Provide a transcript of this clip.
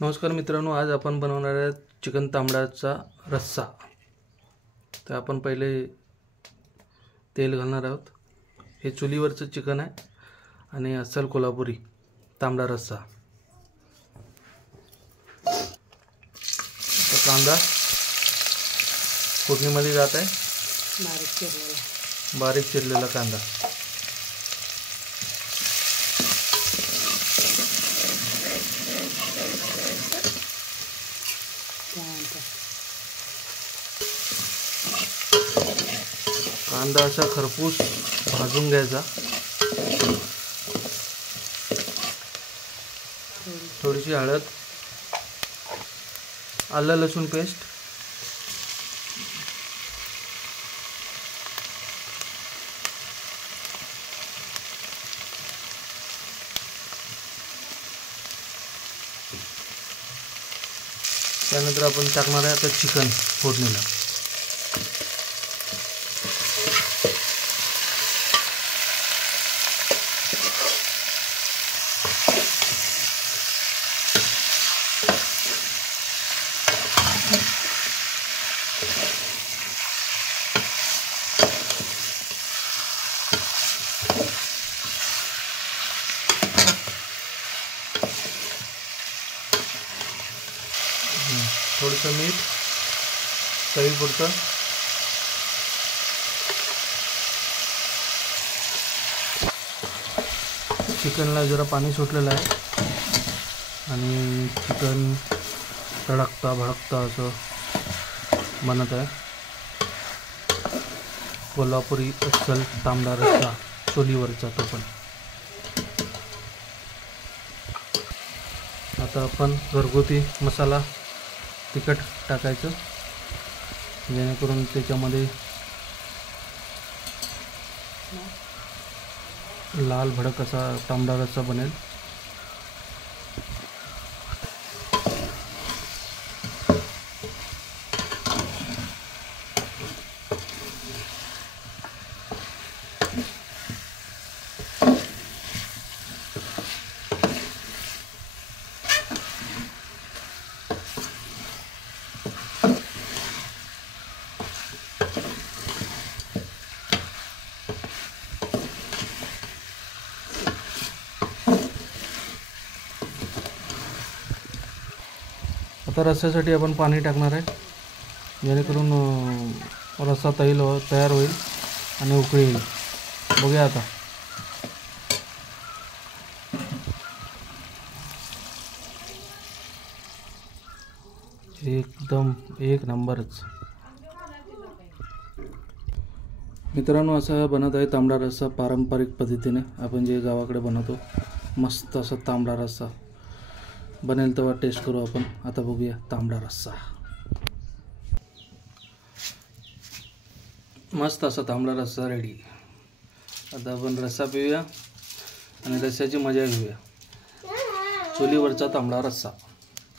नमस्कार मित्रांनो, आज आपण बनवणार आहे चिकन तांबडाचा रस्सा। तर आपण पहिले तेल घालणार आहोत। हे चुलीवरचं चिकन आहे आणि अस्सल कोल्हापुरी तांबडा रस्सा। तर कांदा फोडणीमध्ये जात आहे, बारीक चिरलेला कांदा। कांदा असा खरपूस भाजून घ्यायचा। थोडीशी हळद, आलं लसूण पेस्ट, त्यानंतर आपण टाकणार आहे आता चिकन फोडणीला। थोडंसं मीठ चवीपुरतं, चिकनला जरा पाणी सुटलेलं आहे आणि चिकन तडकता भडकता असं बनत आहे। कोल्हापुरी अस्सल तांबडा रस्सा चुलीवरचा तो पण। आता आपण घरगुती मसाला तिखट टाकायचं, जेणेकरून त्याच्यामध्ये लाल भडक असा तांबडा रस्सा बनेल। आता रस्स्यासाठी आपण पाणी टाकणार आहे, जेणेकरून रस्सा तयार होईल आणि उकळी येईल। बघूया आता। एकदम एक नंबरच मित्रांनो। असा बनत आहे तांबडा रस्सा पारंपरिक पद्धतीने, आपण जे गावाकडे बनवतो। मस्त असा तांबडा रस्सा बनेल तेव्हा टेस्ट करू आपण। आता बघूया तांबडा रस्सा। मस्त असा तांबडा रस्सा रेडी। आता आपण रस्सा पिऊया आणि रस्स्याची मजा घेऊया। चुलीवरचा तांबडा रस्सा।